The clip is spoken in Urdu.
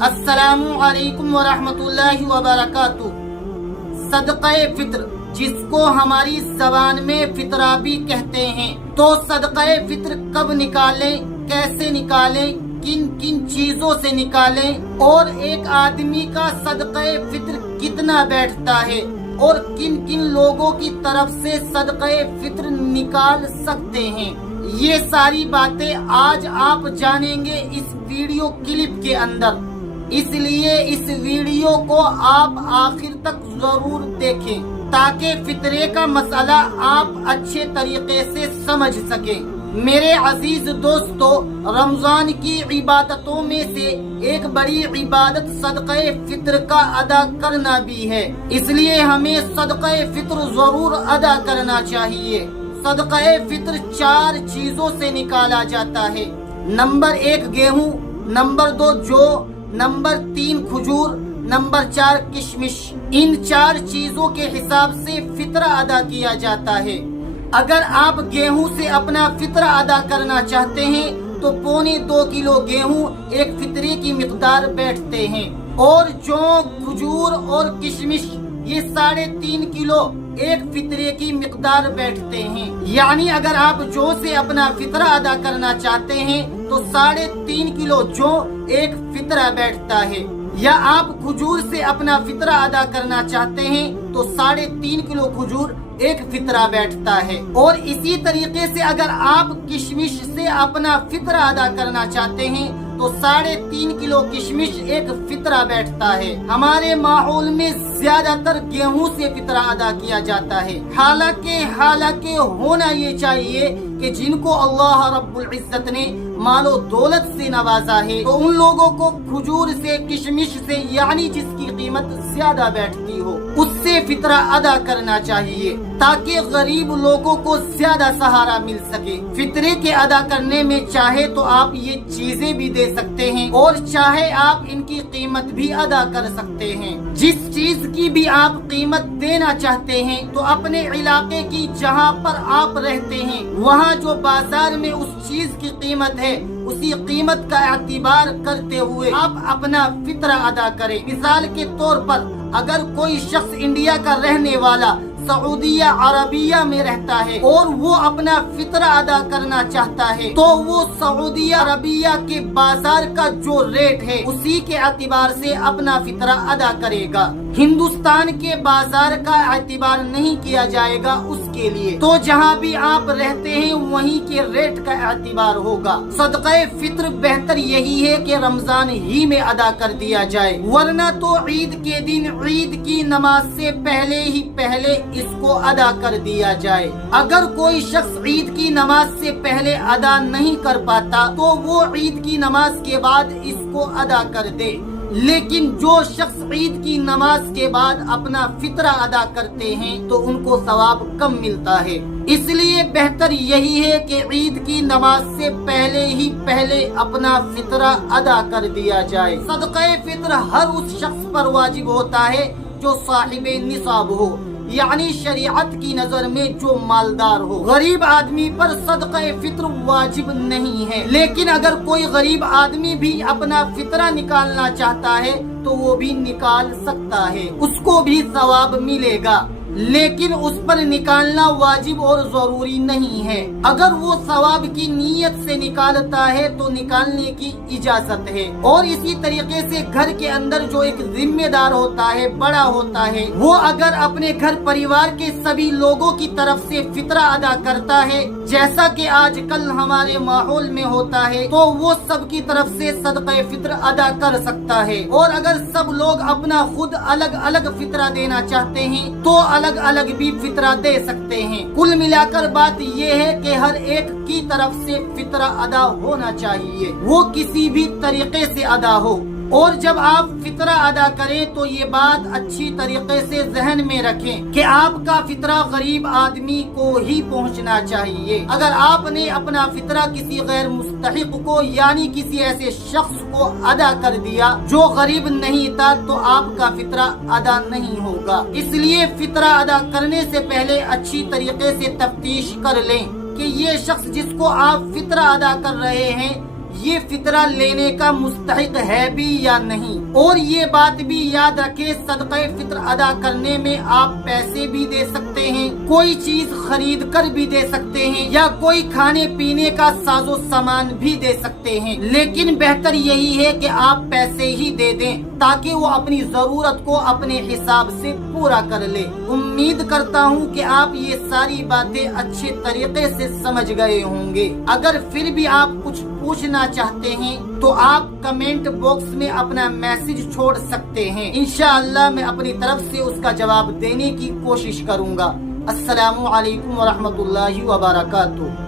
السلام علیکم ورحمۃ اللہ وبرکاتہ۔ صدقہ فطر، جس کو ہماری زبان میں فطرہ بھی کہتے ہیں، تو صدقہ فطر کب نکالیں، کیسے نکالیں، کن کن چیزوں سے نکالیں، اور ایک آدمی کا صدقہ فطر کتنا بیٹھتا ہے، اور کن کن لوگوں کی طرف سے صدقہ فطر نکال سکتے ہیں، یہ ساری باتیں آج آپ جانیں گے اس ویڈیو کلپ کے اندر۔ اس لیے اس ویڈیو کو آپ آخر تک ضرور دیکھیں تاکہ فطرے کا مسئلہ آپ اچھے طریقے سے سمجھ سکیں۔ میرے عزیز دوستو، رمضان کی عبادتوں میں سے ایک بڑی عبادت صدقہ فطر کا ادا کرنا بھی ہے، اس لیے ہمیں صدقہ فطر ضرور ادا کرنا چاہیے۔ صدقہ فطر 4 چیزوں سے نکالا جاتا ہے۔ نمبر 1 گیہوں، نمبر 2 جو، نمبر 3 کھجور، نمبر 4 کشمش۔ ان 4 چیزوں کے حساب سے فطرہ ادا کیا جاتا ہے۔ اگر آپ گیہوں سے اپنا فطرہ ادا کرنا چاہتے ہیں تو 2.25 کلو گیہوں ایک فطرے کی مقدار بیٹھتے ہیں، اور جو، کھجور اور کشمش یہ 3.5 کلو ایک فطرے کی مقدار بیٹھتے ہیں۔ یعنی اگر آپ جو سے اپنا فطرہ ادا کرنا چاہتے ہیں تو 3.5 کلو جو ایک فطرہ بیٹھتا ہے، یا آپ کھجور سے اپنا فطرہ ادا کرنا چاہتے ہیں تو 3.5 کلو کھجور ایک فطرہ بیٹھتا ہے۔ اور اسی طریقے سے اگر آپ کشمش سے اپنا فطرہ ادا کرنا چاہتے ہیں تو 3.5 کلو کشمش ایک فطرہ بیٹھتا ہے۔ ہمارے ماحول میں زیادہ تر گیہوں سے فطرہ ادا کیا جاتا ہے، حالانکہ ہونا یہ چاہیے کہ جن کو اللہ رب العزت نے مال و دولت سے نوازا ہے تو ان لوگوں کو کھجور سے، کشمش سے، یعنی جس کی قیمت زیادہ بیٹھتی ہو، اس سے فطرہ ادا کرنا چاہیے تاکہ غریب لوگوں کو زیادہ سہارا مل سکے۔ فطرے کے ادا کرنے میں چاہے تو آپ یہ چیزیں بھی دے سکتے ہیں، اور چاہے آپ ان کی قیمت بھی ادا کر سکتے ہیں۔ جس چیز کی بھی آپ قیمت دینا چاہتے ہیں تو اپنے علاقے کی جہاں پر آپ رہتے ہیں وہاں جو بازار میں اس چیز کی قیمت ہے اسی قیمت کا اعتبار کرتے ہوئے آپ اپنا فطرہ ادا کریں۔ مثال کے طور پر اگر کوئی شخص انڈیا کا رہنے والا سعودیہ عربیہ میں رہتا ہے اور وہ اپنا فطرہ ادا کرنا چاہتا ہے تو وہ سعودیہ عربیہ کے بازار کا جو ریٹ ہے اسی کے اعتبار سے اپنا فطرہ ادا کرے گا۔ ہندوستان کے بازار کا اعتبار نہیں کیا جائے گا اس کے لیے، تو جہاں بھی آپ رہتے ہیں وہیں کے ریٹ کا اعتبار ہوگا۔ صدقہ فطر بہتر یہی ہے کہ رمضان ہی میں ادا کر دیا جائے، ورنہ تو عید کے دن عید کی نماز سے پہلے اس کو ادا کر دیا جائے۔ اگر کوئی شخص عید کی نماز سے پہلے ادا نہیں کر پاتا تو وہ عید کی نماز کے بعد اس کو ادا کر دے، لیکن جو شخص عید کی نماز کے بعد اپنا فطرہ ادا کرتے ہیں تو ان کو ثواب کم ملتا ہے۔ اس لیے بہتر یہی ہے کہ عید کی نماز سے پہلے اپنا فطرہ ادا کر دیا جائے۔ صدقہ فطر ہر اس شخص پر واجب ہوتا ہے جو صاحب نصاب ہو، یعنی شریعت کی نظر میں جو مالدار ہو۔ غریب آدمی پر صدقہ فطر واجب نہیں ہے، لیکن اگر کوئی غریب آدمی بھی اپنا فطرہ نکالنا چاہتا ہے تو وہ بھی نکال سکتا ہے، اس کو بھی ثواب ملے گا، لیکن اس پر نکالنا واجب اور ضروری نہیں ہے۔ اگر وہ ثواب کی نیت سے نکالتا ہے تو نکالنے کی اجازت ہے۔ اور اسی طریقے سے گھر کے اندر جو ایک ذمہ دار ہوتا ہے، بڑا ہوتا ہے، وہ اگر اپنے گھر پریوار کے سبھی لوگوں کی طرف سے فطرہ ادا کرتا ہے، جیسا کہ آج کل ہمارے ماحول میں ہوتا ہے، تو وہ سب کی طرف سے صدقہ فطر ادا کر سکتا ہے۔ اور اگر سب لوگ اپنا خود الگ فطرہ دینا چاہتے ہیں تو الگ بھی فطرہ دے سکتے ہیں۔ کل ملا کر بات یہ ہے کہ ہر ایک کی طرف سے فطرہ ادا ہونا چاہیے، وہ کسی بھی طریقے سے ادا ہو۔ اور جب آپ فطرہ ادا کریں تو یہ بات اچھی طریقے سے ذہن میں رکھیں کہ آپ کا فطرہ غریب آدمی کو ہی پہنچنا چاہیے۔ اگر آپ نے اپنا فطرہ کسی غیر مستحق کو، یعنی کسی ایسے شخص کو ادا کر دیا جو غریب نہیں تھا تو آپ کا فطرہ ادا نہیں ہوگا۔ اس لیے فطرہ ادا کرنے سے پہلے اچھی طریقے سے تفتیش کر لیں کہ یہ شخص جس کو آپ فطرہ ادا کر رہے ہیں یہ فطرہ لینے کا مستحق ہے بھی یا نہیں۔ اور یہ بات بھی یاد رکھے صدقہ فطر ادا کرنے میں آپ پیسے بھی دے سکتے ہیں، کوئی چیز خرید کر بھی دے سکتے ہیں، یا کوئی کھانے پینے کا ساز و سامان بھی دے سکتے ہیں، لیکن بہتر یہی ہے کہ آپ پیسے ہی دے دیں تاکہ وہ اپنی ضرورت کو اپنے حساب سے پورا کر لے۔ امید کرتا ہوں کہ آپ یہ ساری باتیں اچھے طریقے سے سمجھ گئے ہوں گے۔ اگر پھر بھی آپ کچھ پوچھنا چاہتے ہیں تو آپ کمنٹ باکس میں اپنا میسج چھوڑ سکتے ہیں، انشاءاللہ میں اپنی طرف سے اس کا جواب دینے کی کوشش کروں گا۔ السلام علیکم ورحمۃ اللہ وبرکاتہ۔